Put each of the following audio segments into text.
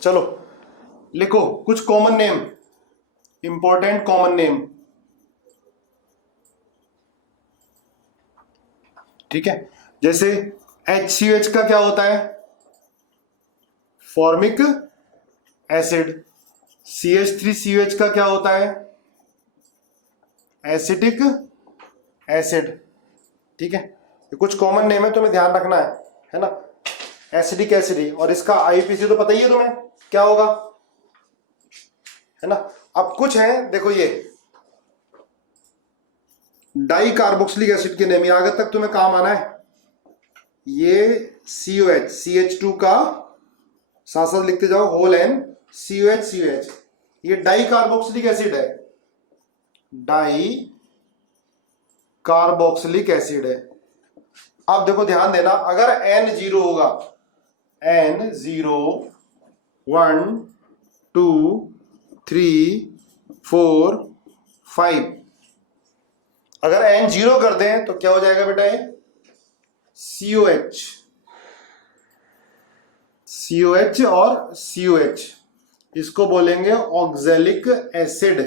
चलो लिखो कुछ common name, important common name. ठीक है, जैसे HCH का क्या होता है? Formic acid. CH3COH का क्या होता है? Acetic acid. ठीक है, ये कुछ कॉमन नेम है, तुम्हें ध्यान रखना है ना। एसिडिक एसिड, और इसका IUPAC तो पता ही है तुम्हें क्या होगा, है ना। अब कुछ है, देखो ये डाई कार्बोक्सिलिक एसिड के नेम, ये आगे तक तुम्हें काम आना है। ये COH CH2 का साथ साथ लिखते जाओ, होल एन COH, ये डाई कार्बोक्सिलिक एसिड है, डाई कार्बोक्सिलिक एसिड है। अब देखो ध्यान देना, अगर N0 होगा, N0 1 2 3 4 5, अगर N0 कर दें तो क्या हो जाएगा बेटा? ये COH और COH, इसको बोलेंगे ऑक्जेलिक एसिड,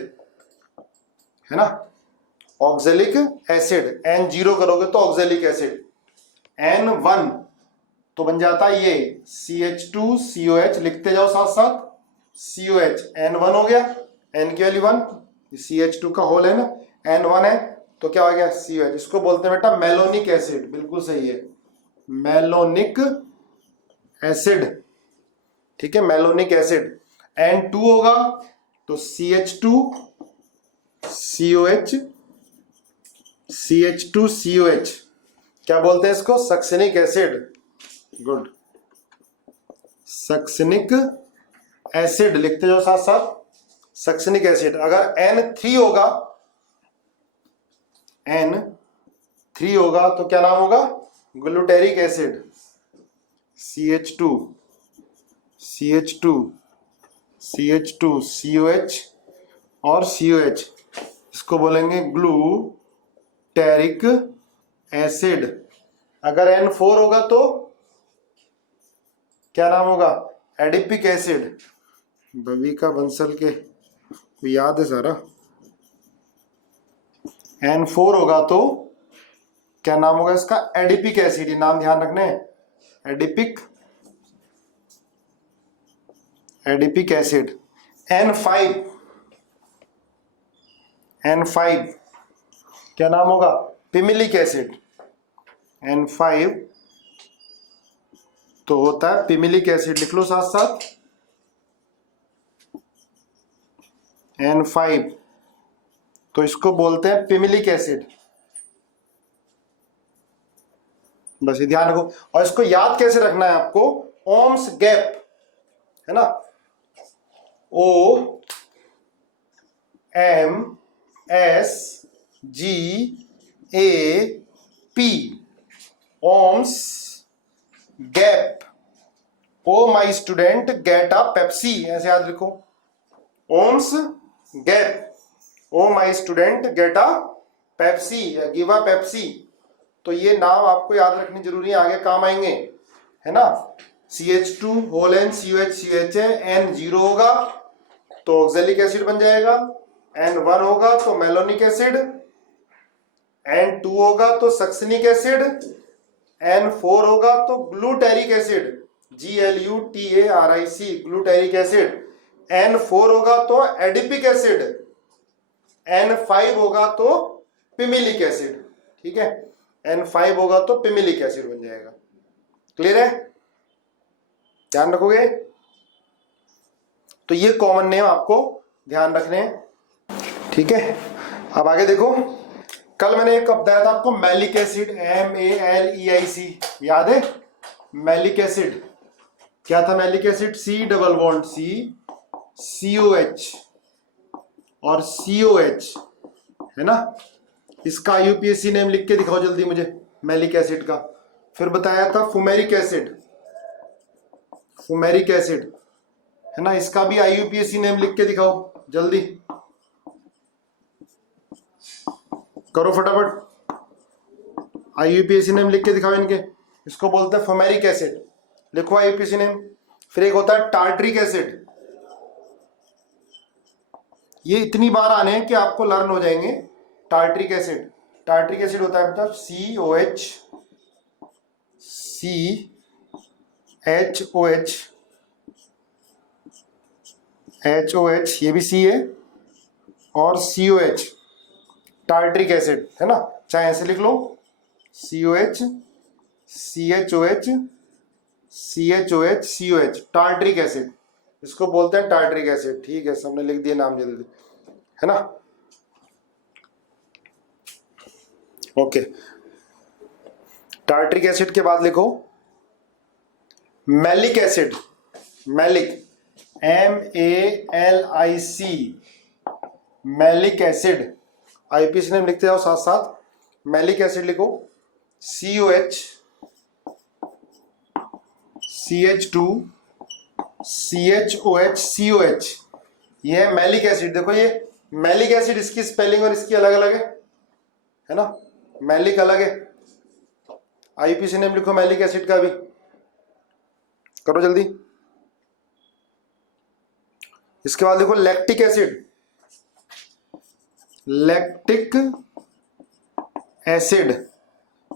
है ना। ऑक्जेलिक एसिड, N0 करोगे तो ऑक्जेलिक एसिड। N1 तो बन जाता है ये CH2COH, लिखते जाओ साथ साथ, COH N1 हो गया, N की वैल्यू 1, CH2 का होल है ना, N1 है तो क्या हो गया? COH। इसको बोलते हैं बेटा मेलोनिक एसिड, बिल्कुल सही है, मेलोनिक एसिड। ठीक है, मेलोनिक एसिड। N2 होगा तो CH2COH, क्या बोलते हैं इसको? Succinic acid. Good, succinic acid, लिखते जाओ साथ साथ, सक्सिनिक एसिड। अगर N3 होगा, N3 होगा तो क्या नाम होगा? ग्लूटेरिक एसिड, CH2 COH और COH, इसको बोलेंगे ग्लूटेरिक एसिड। अगर N4 होगा तो क्या नाम होगा? Adipic acid. बबीका बंसल के याद है सारा। N4 होगा तो क्या नाम होगा इसका? एडिपिक एसिड, ये नाम ध्यान रखने, एडिपिक एसिड। N5 क्या नाम होगा? पिमिलिक एसिड। N5 तो होता है पिमिलिक एसिड, लिख लो साथ साथ, N5 तो इसको बोलते हैं पिमिलिक एसिड। बस ये ध्यान रखो, और इसको याद कैसे रखना है आपको? ओम्स गैप, है ना, OMSGAP, OMS gap. O my student get a Pepsi, ऐसे याद रखो, OMS gap, O my student get a Pepsi या गिव अ पेप्सी। तो ये नाम आपको याद रखनी जरूरी है, आगे काम आएंगे, है ना। CH2 होल एन COH है, N0 होगा तो ऑक्जेलिक एसिड बन जाएगा, N1 होगा तो मेलोनिक एसिड, N2 होगा तो सक्सिनिक एसिड, N4 होगा तो glutaric acid, GLUTARIC, glutaric acid. N4 होगा तो एडिपिक एसिड, N5 होगा तो पिमिलिक एसिड। ठीक है, N5 होगा तो पिमिलिक एसिड बन जाएगा। क्लियर है? ध्यान रखोगे? तो ये कॉमन नेम आपको ध्यान रखने हैं। ठीक है, अब आगे देखो, कल मैंने एक बताया था आपको मैलिक एसिड, MALEIC, याद है? मैलिक एसिड क्या था? Malic acid C double bond C COH और COH, है ना। इसका IUPAC नेम लिख के दिखाओ जल्दी मुझे, मैलिक एसिड का। फिर बताया था फुमेरिक एसिड, है ना, इसका भी IUPAC नेम लिख के दिखाओ जल्दी, करो फटाफट। IUPAC नेम लिख के दिखाओ इनके, इसको बोलते हैं फुमेरिक एसिड, लिखो IUPAC नेम। फिर एक होता है टार्ट्रिक एसिड, ये इतनी बार आने हैं कि आपको लर्न हो जाएंगे। टार्ट्रिक एसिड, टार्ट्रिक एसिड होता है मतलब COH, HOH, ये भी C है, और COH, टार्ट्रिक एसिड है ना, चाहे ऐसे लिख लो COH, CHOH, COH, tartaric acid, इसको बोलते हैं टार्ट्रिक एसिड। ठीक है, सबने लिख दिया नाम जल्दी, है ना। ओके, टार्ट्रिक एसिड के बाद लिखो malic acid, malic MALIC, malic acid, IPC name लिखते जाओ साथ साथ। मैलिक एसिड लिखो COH, CH2, CHOH, ये है मैलिक एसिड। देखो ये मैलिक एसिड, इसकी स्पेलिंग और इसकी अलग अलग है ना, मैलिक अलग है। आईपीसी नेम लिखो मैलिक एसिड का भी, करो जल्दी। इसके बाद देखो लैक्टिक एसिड, लैक्टिक एसिड,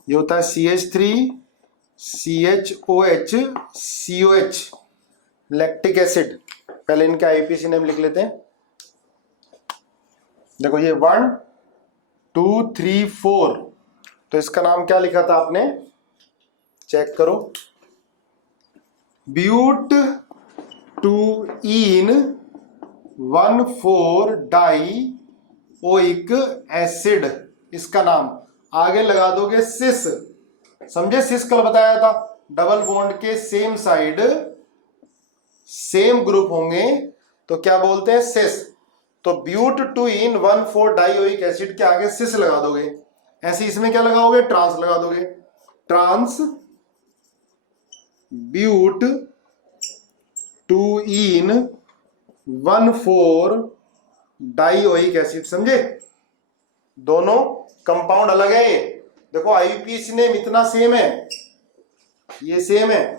ये होता है CH3, CHOH, COH, lactic acid. पहले इनका आईपीसी नेम लिख लेते हैं। देखो ये 1 2 3 4, तो इसका नाम क्या लिखा था आपने, चेक करो, but two ene 1,4 dioic acid, इसका नाम आगे लगा दोगे सिस। समझे, सिस कल बताया था, डबल बॉन्ड के सेम साइड सेम ग्रुप होंगे तो क्या बोलते हैं, सिस। तो but two ene 1,4 dioic acid के आगे सिस लगा दोगे। ऐसे इसमें क्या लगाओगे, ट्रांस लगा दोगे, trans but two ene 1,4 dioic acid. समझे, दोनों कंपाउंड अलग है। ये देखो आईपीसी नेम इतना सेम है, ये सेम है,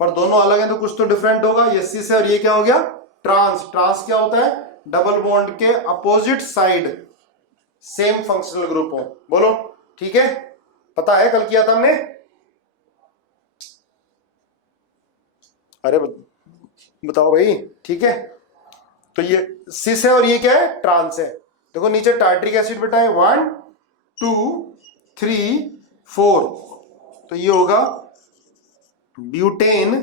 पर दोनों अलग हैं तो कुछ तो डिफरेंट होगा। ये सिस है और ये क्या हो गया, ट्रांस। ट्रांस क्या होता है, डबल बॉन्ड के opposite side same functional group हो। बोलो ठीक है, पता है, कल किया था हमने। अरे बताओ भाई, ठीक है। तो ये सिस है और ये क्या है, ट्रांस है। देखो नीचे टार्ट्रिक एसिड बेटा है 1 2 3 4, तो ये होगा butane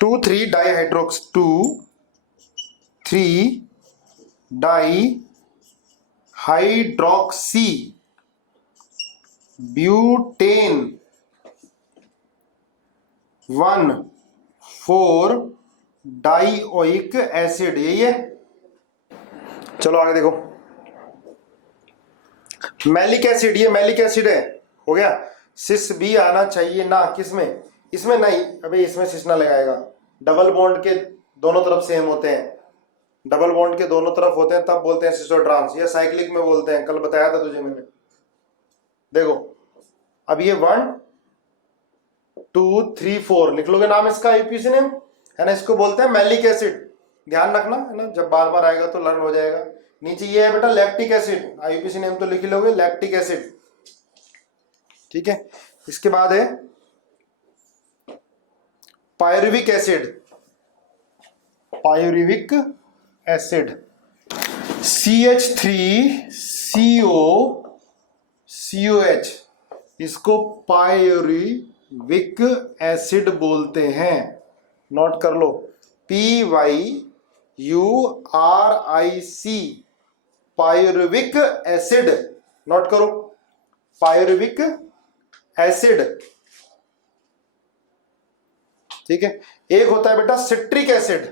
2,3 डाइहाइड्रोक्स 2,3 dihydroxy butane 1,4 dioic acid, यही है। चलो आगे देखो, मैलिक एसिड, ये मैलिक एसिड है, हो गया। सिस भी आना चाहिए ना, किसमें, इसमें नहीं, अबे इसमें सिस ना लगाएगा। डबल बॉन्ड के दोनों तरफ सेम होते हैं, डबल बॉन्ड के दोनों तरफ होते हैं तब बोलते हैं सिस और ट्रांस। ये साइक्लिक में बोलते हैं, कल बताया था तुझे मैंने। देखो अब ये 1 2 3 4 लिख लोगे नाम इसका, आईपीसी नेम है ना, इसको बोलते हैं मैलिक एसिड। ध्यान रखना है ना, जब बार बार आएगा तो लर्न हो जाएगा। नीचे ये है बेटा लैक्टिक एसिड, आईपीसी नेम तो लिख ही लोगे, लैक्टिक एसिड, ठीक है। इसके बाद है pyruvic acid, pyruvic acid CH3COCOH, इसको पायरुविक एसिड बोलते हैं। नोट कर लो, PYURIC, पायरुविक एसिड, नोट करो, पायरुविक एसिड, ठीक है। एक होता है बेटा सिट्रिक एसिड,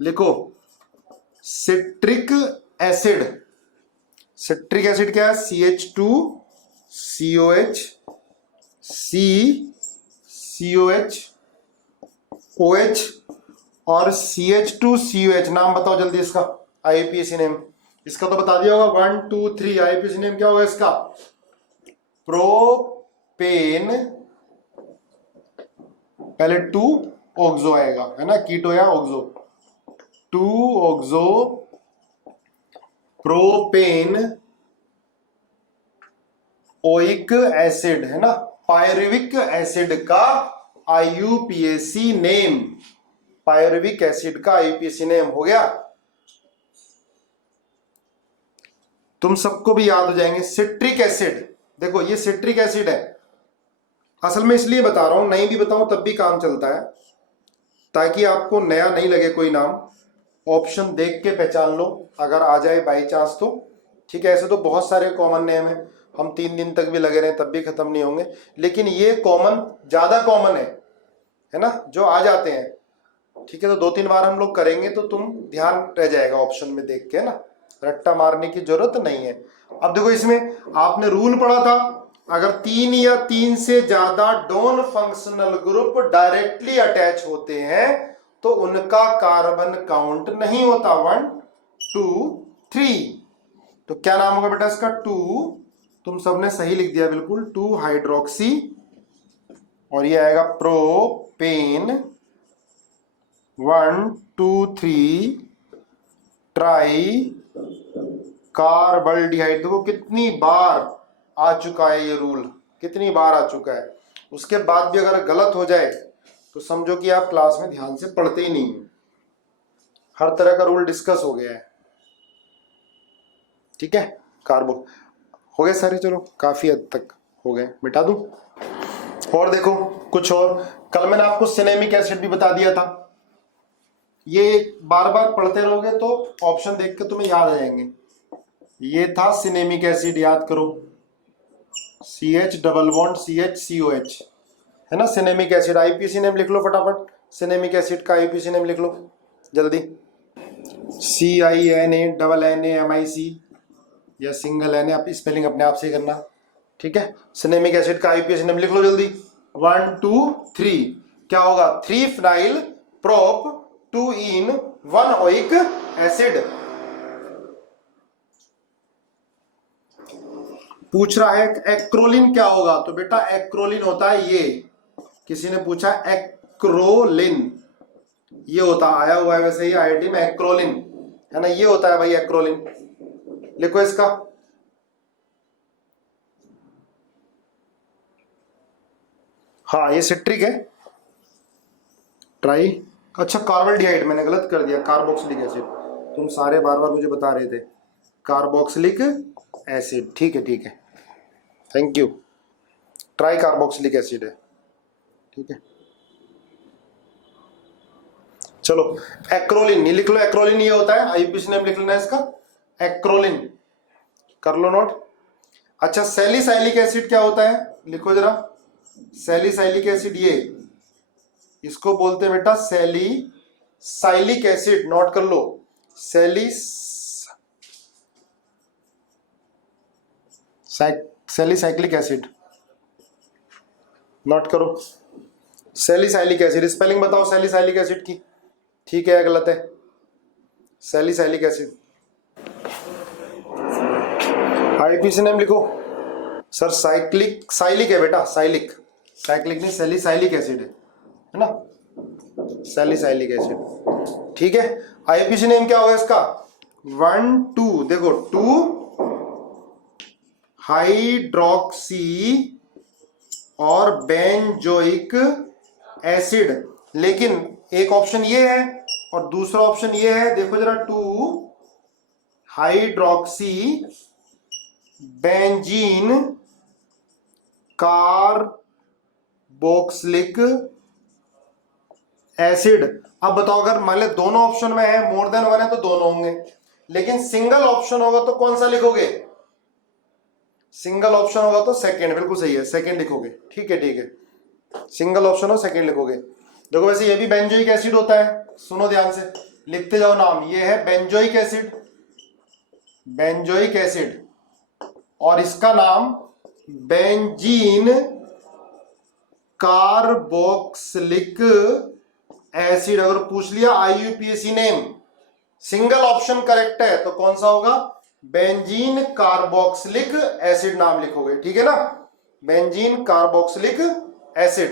लिखो सिट्रिक एसिड। सिट्रिक एसिड क्या है, CH2COH, COH, OH और CH2COH। नाम बताओ जल्दी इसका, आईपीसी नेम। इसका तो बता दिया होगा 1 2 3, आईपीसी नेम क्या होगा इसका, प्रोपेन, पहले 2 ऑक्सो आएगा, है ना, कीटो या oxo, 2 oxo propane oic acid, है ना, पायरुविक एसिड का आईयूपीएसी नेम, पायरुविक एसिड का आईयूपीएसी नेम हो गया। तुम सबको भी याद हो जाएंगे सिट्रिक एसिड। देखो ये सिट्रिक एसिड है, असल में इसलिए बता रहा हूं, नहीं भी बताऊं तब भी काम चलता है, ताकि आपको नया नहीं लगे कोई नाम, ऑप्शन देख के पहचान लो अगर आ जाए बाई चांस तो, ठीक है। ऐसे तो बहुत सारे कॉमन नेम है, हम 3 दिन तक भी लगे रहे तब भी खत्म नहीं होंगे, लेकिन ये कॉमन, ज्यादा कॉमन है ना, जो आ जाते हैं, ठीक है। तो 2-3 बार हम लोग करेंगे तो तुम ध्यान रह जाएगा ऑप्शन में देख के, है ना, रट्टा मारने की जरूरत नहीं है। अब देखो इसमें आपने रूल पढ़ा था, अगर 3 या 3 से ज्यादा डोन फंक्शनल ग्रुप डायरेक्टली अटैच होते हैं तो उनका कार्बन काउंट नहीं होता, 1 2 3। तो क्या नाम होगा बेटा इसका, 2, तुम सबने सही लिख दिया बिल्कुल, 2 हाइड्रोक्सी, और ये आएगा प्रोपेन, 1 2 3 ट्राई कार्बल्डिहाइड। देखो कितनी बार आ चुका है ये रूल, कितनी बार आ चुका है, उसके बाद भी अगर गलत हो जाए तो समझो कि आप क्लास में ध्यान से पढ़ते ही नहीं, हर तरह का रूल डिस्कस हो गया है, ठीक है। कार्बो हो गए सारे, चलो काफी हद तक हो गए, मिटा दूं। और देखो कुछ और, कल मैंने आपको सिनेमिक एसिड भी बता दिया था, ये बार बार पढ़ते रहोगे तो ऑप्शन देख के तुम्हें याद आ जाएंगे। ये था सिनेमिक एसिड, याद करो, CH double bond CH COH, है ना, सिनेमिक एसिड। आईपीसी नेम लिख लो फटाफट, सिनेमिक एसिड का आईपीसी नेम लिख लो जल्दी, CINA, या सिंगल NA, आप स्पेलिंग अपने आप से ही करना, ठीक है। सिनेमिक एसिड का आईपीसी नेम लिख लो जल्दी, 1 2 3, क्या होगा, 3 फिनाइल प्रोप 2 इन 1 ओइक एसिड। पूछ रहा है एक्रोलिन क्या होगा, तो बेटा एक्रोलिन होता है ये, किसी ने पूछा एक्रोलिन, ये होता, आया हुआ है वैसे ही आईआईटी में एक्रोलिन, है ना, ये होता है भाई एक्रोलिन, लिखो इसका। हाँ ये सिट्रिक है, ट्राई, अच्छा कार्बल्डिहाइड मैंने गलत कर दिया, कार्बोक्सिलिक एसिड, तुम सारे बार बार मुझे बता रहे थे, कार्बोक्सिलिक एसिड, ठीक है ठीक है, thank you, try carboxylic acid है, ठीक है। चलो एक्रोलिन ये लिख लो, एक्रोलिन ये होता है, आईपीसी नेम लिख लेना इसका, एक्रोलिन, कर लो नोट। अच्छा सैलिसाइलिक एसिड क्या होता है, लिखो जरा, सैलिसाइलिक एसिड ये, इसको बोलते हैं बेटा सैलिसाइलिक एसिड, नोट कर लो, सैलिसाइक्लिक एसिड, नोट करो, सैलिसाइलिक एसिड, स्पेलिंग बताओ सैलिसाइलिक एसिड की, ठीक है या गलत है, सैलिसाइलिक एसिड, आईपीसी नेम लिखो सर, साइक्लिक, साइलिक है बेटा, साइलिक, साइक्लिक नहीं, सैलिसाइलिक एसिड है ना, सैलिसाइलिक एसिड, ठीक है। आईपीसी नेम क्या होगा इसका, 1 2, देखो 2 हाइड्रोक्सी और बेंजोइक एसिड, लेकिन एक ऑप्शन ये है और दूसरा ऑप्शन ये है, देखो जरा, 2 हाइड्रोक्सी बेंजीन कार्बोक्सिलिक एसिड। अब बताओ अगर मान ले दोनों ऑप्शन में है, मोर देन 1 है तो दोनों होंगे, लेकिन सिंगल ऑप्शन होगा तो कौन सा लिखोगे, सिंगल ऑप्शन होगा तो सेकंड, बिल्कुल सही है, सेकंड लिखोगे, ठीक है ठीक है, सिंगल ऑप्शन हो सेकंड लिखोगे। देखो वैसे ये भी बेंजोइक एसिड होता है, सुनो ध्यान से, लिखते जाओ नाम, ये है बेंजोइक एसिड, बेंजोइक एसिड, और इसका नाम बेंजीन कार्बोक्सिलिक एसिड। अगर पूछ लिया IUPAC name, single option correct है तो कौन सा होगा, बेंजीन कार्बोक्सिलिक एसिड नाम लिखोगे, ठीक है ना। Benzene carboxylic acid.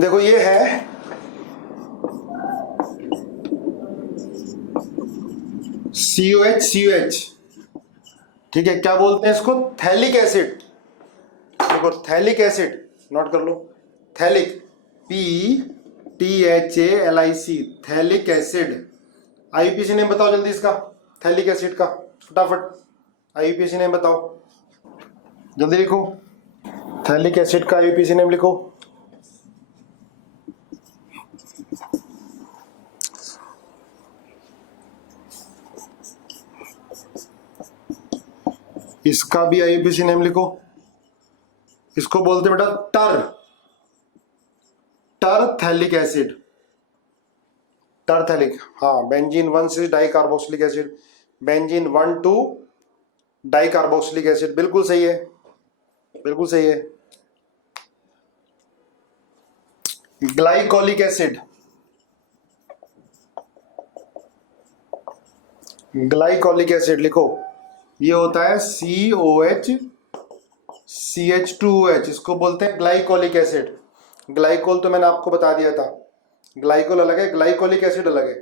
देखो ये है COH, ठीक है, क्या बोलते हैं इसको, थैलिक एसिड। देखो थैलिक एसिड, नोट कर लो, phthalic, PTHALIC, phthalic acid. IPC name बताओ जल्दी इसका, थैलिक एसिड का, फटाफट आईपीसी नेम बताओ, जल्दी लिखो, थैलिक एसिड का आईपीसी नेम लिखो। इसका भी आईपीसी नेम लिखो। इसको बोलते बेटा टरथैलिक एसिड, टरथैलिक। हाँ, बेंजीन 1 से di carboxylic acid, benzene 1 two di carboxylic acid, बिल्कुल सही है, बिल्कुल सही है। ग्लाइकोलिक एसिड, ग्लाइकोलिक एसिड लिखो, ये होता है COH CH2OH, इसको बोलते हैं ग्लाइकोलिक एसिड। ग्लाइकोल तो मैंने आपको बता दिया था, ग्लाइकोल अलग है, ग्लाइकोलिक एसिड अलग है,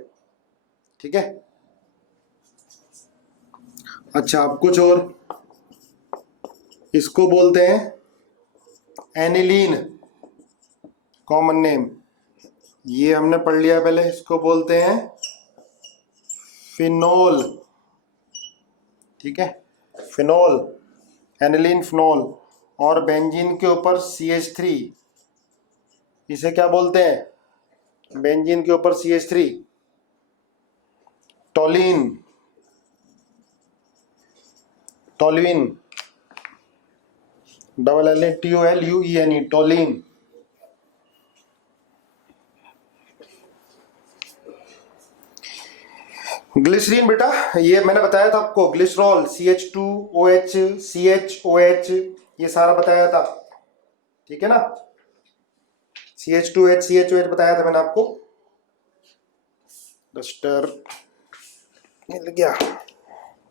ठीक है। अच्छा, अब कुछ और, इसको बोलते हैं एनिलीन, कॉमन नेम, ये हमने पढ़ लिया पहले। इसको बोलते हैं फिनोल, ठीक है, फिनोल, एनिलीन फिनोल। और बेंजीन के ऊपर CH3, इसे क्या बोलते हैं, बेंजीन के ऊपर CH3, toluene, toluene, TOLUENE, toluene. Glycerine बेटा, ये मैंने बताया था आपको, ग्लिसरॉल, CH2OH, CHOH, ये सारा बताया था, ठीक है ना, CH2OH CHOH बताया था मैंने आपको। डस्टर मिल गया।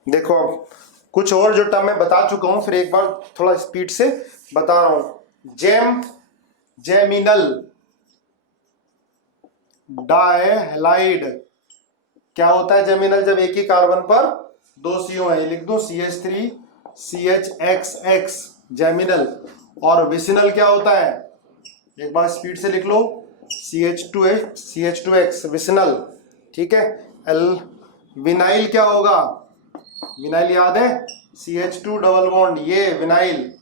देखो अब कुछ और जो टर्म मैं बता चुका हूं, फिर एक बार थोड़ा स्पीड से बता रहा हूं। जेमिनल डायहलाइड, क्या होता है जेमिनल, जब एक ही कार्बन पर दो CO है, लिख दो CH3 CHXX, जेमिनल। और विसिनल क्या होता है, एक बार स्पीड से लिख लो, CH2X विसिनल, ठीक है। विनाइल क्या होगा, विनाइल याद है, CH2 डबल बॉन्ड, ये विनाइल।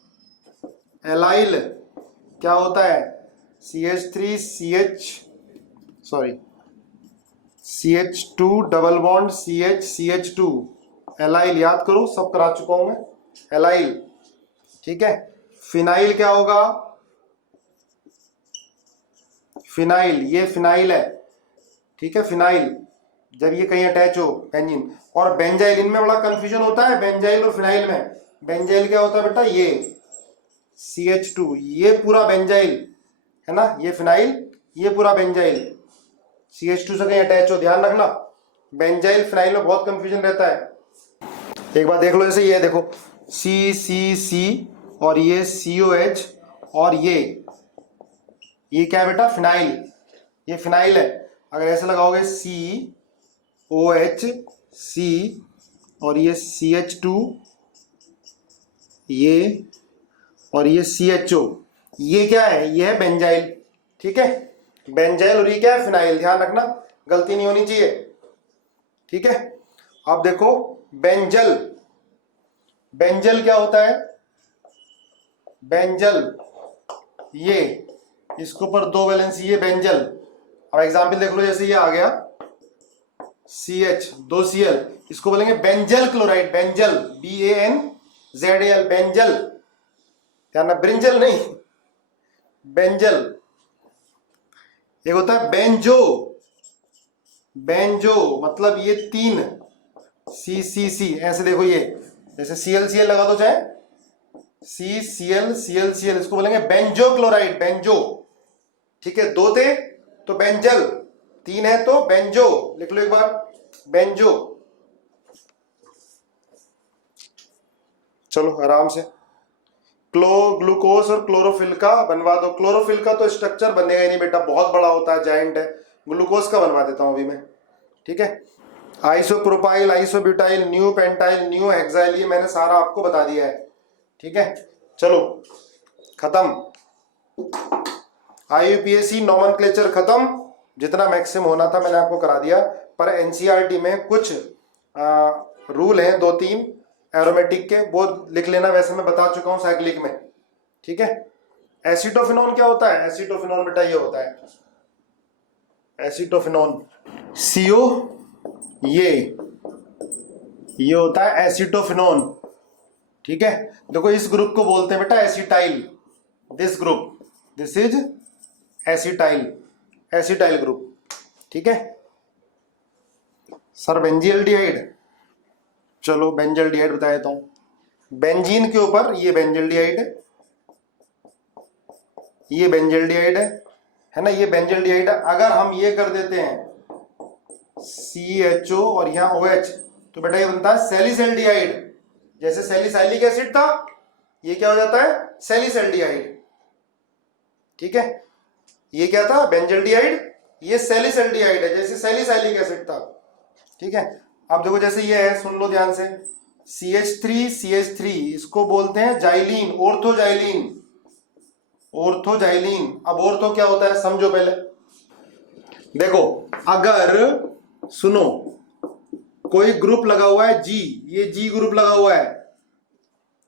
एलाइल क्या होता है, CH2 double bond CH2, allyl, याद करो, सब करा चुका हूं मैं, एलाइल, ठीक है। फिनाइल क्या होगा, फिनाइल, ये फिनाइल है, ठीक है, फिनाइल, जब ये कहीं अटैच हो बेंजीन। और बेंजाइल, इनमें बड़ा कंफ्यूजन होता है बेंजाइल और फिनाइल में। बेंजाइल क्या होता है बेटा, ये CH2, ये पूरा बेंजाइल है ना, ये फिनाइल, ये पूरा बेंजाइल, CH2 से कहीं अटैच हो, ध्यान रखना, बेंजाइल फिनाइल में बहुत कंफ्यूजन रहता है। एक बार देख लो, जैसे ये देखो CCC और ये COH और ये क्या है बेटा, फिनाइल, ये फिनाइल है। अगर ऐसे लगाओगे COH C और ये CH2, ये और ये CHO, ये क्या है, ये है बेंजाइल, ठीक है, बेंजाइल, और ये क्या है, फिनाइल, ध्यान रखना, गलती नहीं होनी चाहिए, ठीक है। अब देखो बेंजल, बेंजल क्या होता है, बेंजल, ये इसके ऊपर दो वैलेंसी, ये बेंजल। अब एग्जाम्पल देख लो, जैसे ये आ गया CH, दो Cl, इसको बोलेंगे benzyl chloride, benzyl, BANZAL, benzyl, ध्यान, ब्रिंजल नहीं, बेंजल। एक होता है बेंजो, बेंजो मतलब ये तीन, CCC, ऐसे देखो, ये जैसे ClCl लगा दो, चाहे CCl, इसको बोलेंगे बेंजो क्लोराइड, बेंजो, ठीक है। दो थे तो बेंजल, तीन है तो बेंजो, लिख लो एक बार, बेंजो। चलो आराम से, ग्लूकोज और क्लोरोफिल का बनवा दो। क्लोरोफिल का तो स्ट्रक्चर बनेगा ही नहीं बेटा, बहुत बड़ा होता है, जाइंट है। ग्लूकोज का बनवा देता हूं अभी मैं, ठीक है। Isopropyl, isobutyl, new pentyl, new hexyl, ये मैंने सारा आपको बता दिया है, ठीक है। चलो खत्म, आईयूपीएसी नोमेनक्लेचर खत्म, जितना मैक्सिमम होना था मैंने आपको करा दिया। पर एनसीईआरटी में कुछ रूल हैं 2-3 एरोमेटिक के, वो लिख लेना, वैसे मैं बता चुका हूं साइक्लिक में, ठीक है। एसिटोफिनोन क्या होता है? एसिटोफिनोन बेटा ये होता है एसिटोफिनोन, सीओ, ये होता है एसिटोफिनोन, ठीक है। देखो इस ग्रुप को बोलते हैं बेटा acetyl, this group, this is acetyl, acetyl group, ठीक है। सर बेंजील्डिहाइड, चलो बेंजील्डिहाइड बता देता हूं। बेंजीन के ऊपर ये बेंजील्डिहाइड है, ये बेंजील्डिहाइड है ना, ये बेंजील्डिहाइड। अगर हम ये कर देते हैं CHO और यहां OH, तो बेटा ये बनता है सैलिसैल्डिहाइड। जैसे सैलिसैलिक एसिड था, ये क्या हो जाता है? सैलिसैल्डिहाइड, ठीक है। ये क्या था? बेंजील्डिहाइड, ये सैलिसैल्डिहाइड है, जैसे सैलिसैलिक एसिड था, ठीक है। अब देखो जैसे ये है, सुन लो ध्यान से, CH3, इसको बोलते हैं जाइलीन, ऑर्थोजाइलीन, ऑर्थोजाइलीन। अब ऑर्थो क्या होता है समझो पहले। देखो अगर सुनो, कोई ग्रुप लगा हुआ है G, ये G ग्रुप लगा हुआ है,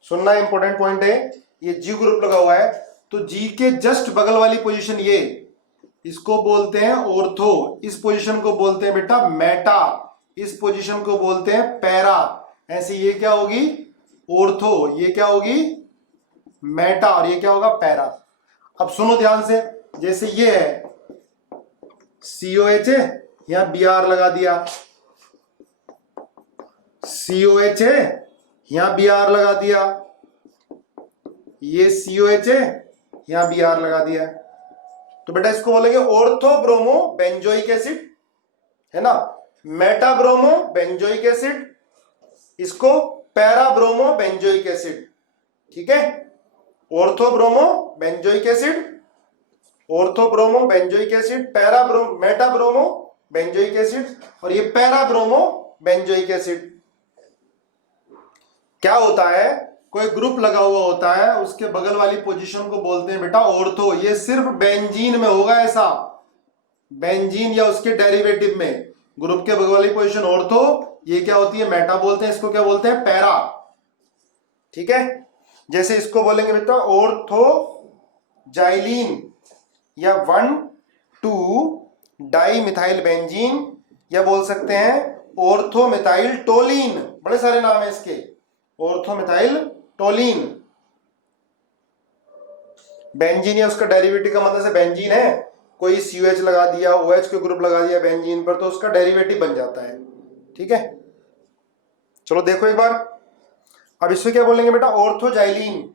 सुनना इंपॉर्टेंट पॉइंट है, ये G ग्रुप लगा हुआ है, तो G के जस्ट बगल वाली पोजीशन ये, इसको बोलते हैं ऑर्थो, इस पोजीशन को बोलते हैं बेटा मेटा, इस पोजीशन को बोलते हैं पैरा। ऐसे ये क्या होगी? ऑर्थो, ये क्या होगी? मेटा, और ये क्या होगा? पैरा। अब सुनो ध्यान से, जैसे ये है COH है, यहां Br लगा दिया, COH है, यहां Br लगा दिया, ये COH है, यहां Br लगा दिया, तो बेटा इसको बोलेंगे ऑर्थो ब्रोमो बेंजोइक एसिड, है ना। मेटा ब्रोमो बेंजोइक एसिड, इसको पैरा ब्रोमो बेंजोइक एसिड, ठीक है। Ortho bromo benzoic acid, ortho bromo benzoic acid, para bromo, Meta bromo benzoic acid, और ये पैरा ब्रोमो बेंजोइक एसिड। क्या होता है, कोई ग्रुप लगा हुआ होता है, उसके बगल वाली पोजीशन को बोलते हैं बेटा ऑर्थो। ये सिर्फ बेंजीन में होगा ऐसा, बेंजीन या उसके डेरिवेटिव में ग्रुप के बगल वाली पोजीशन ऑर्थो, ये क्या होती है? मेटा बोलते हैं, इसको क्या बोलते हैं? पैरा, ठीक है। जैसे इसको बोलेंगे बेटा ऑर्थो जाइलीन, या 1,2 डाई मिथाइल बेंजीन, या बोल सकते हैं ऑर्थो मिथाइल टोलिन, बड़े सारे नाम है इसके, ऑर्थो मिथाइल टोलिन। बेंजीन या उसका डेरिवेटिव का मतलब से बेंजीन है, कोई COH लगा दिया, OH के ग्रुप लगा दिया बेंजीन पर, तो उसका डेरिवेटिव बन जाता है, ठीक है। चलो देखो एक बार, अब इसको क्या बोलेंगे बेटा? ऑर्थोजाइलीन,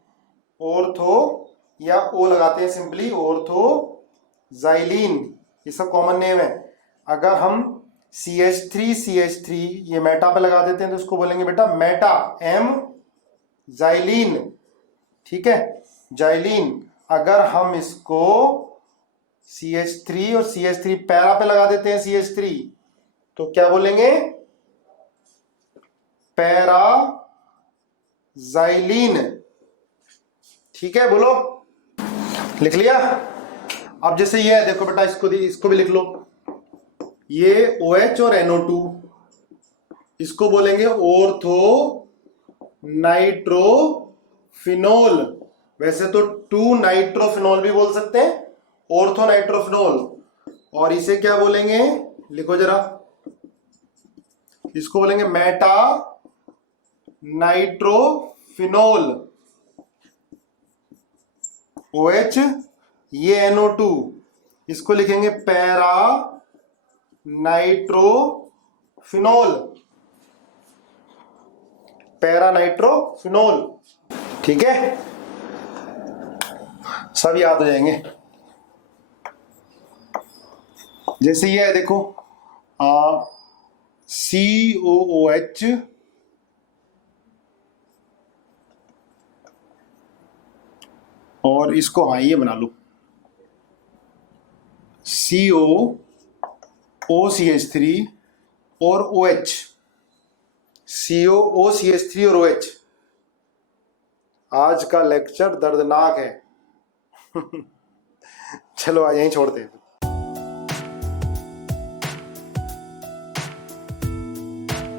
ऑर्थो या O लगाते हैं सिंपली, ऑर्थोजाइलीन, ये सब कॉमन नेम है। अगर हम CH3 ये मेटा पे लगा देते हैं तो इसको बोलेंगे बेटा मेटा, M जाइलीन, ठीक है, जाइलीन। अगर हम इसको CH3 और CH3 पैरा पे लगा देते हैं CH3, तो क्या बोलेंगे? पैरा जाइलीन, ठीक है, बोलो, लिख लिया। अब जैसे ये है, देखो बेटा इसको भी लिख लो, ये OH और NO2, इसको बोलेंगे ऑर्थो नाइट्रोफिनोल। वैसे तो 2 नाइट्रोफिनोल भी बोल सकते हैं, ऑर्थो नाइट्रोफिनोल। और इसे क्या बोलेंगे? लिखो जरा, इसको बोलेंगे मेटा नाइट्रोफिनोल, OH, ये NO2, इसको लिखेंगे पैरा नाइट्रोफिनोल, पैरा नाइट्रोफिनोल, ठीक है। सब याद हो जाएंगे। जैसे ये है देखो, COOH, और इसको हाँ ये बना लो CO OCH3 और OH, CO OCH3 और OH। आज का लेक्चर दर्दनाक है। चलो आज यहीं छोड़ते हैं।